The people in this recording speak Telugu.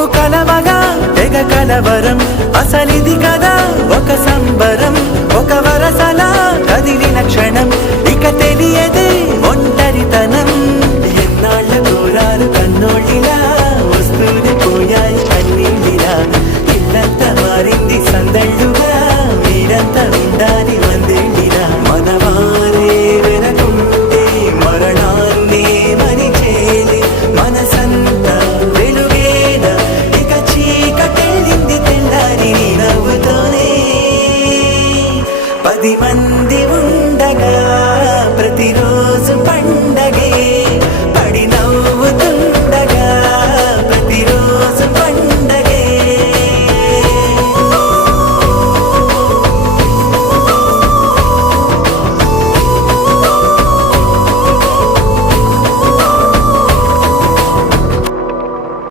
కొంగు కలవగా తెగ కలవరం అసలిది కదా ఒక సంబరం ఒక వరసలా కదిలిన క్షణం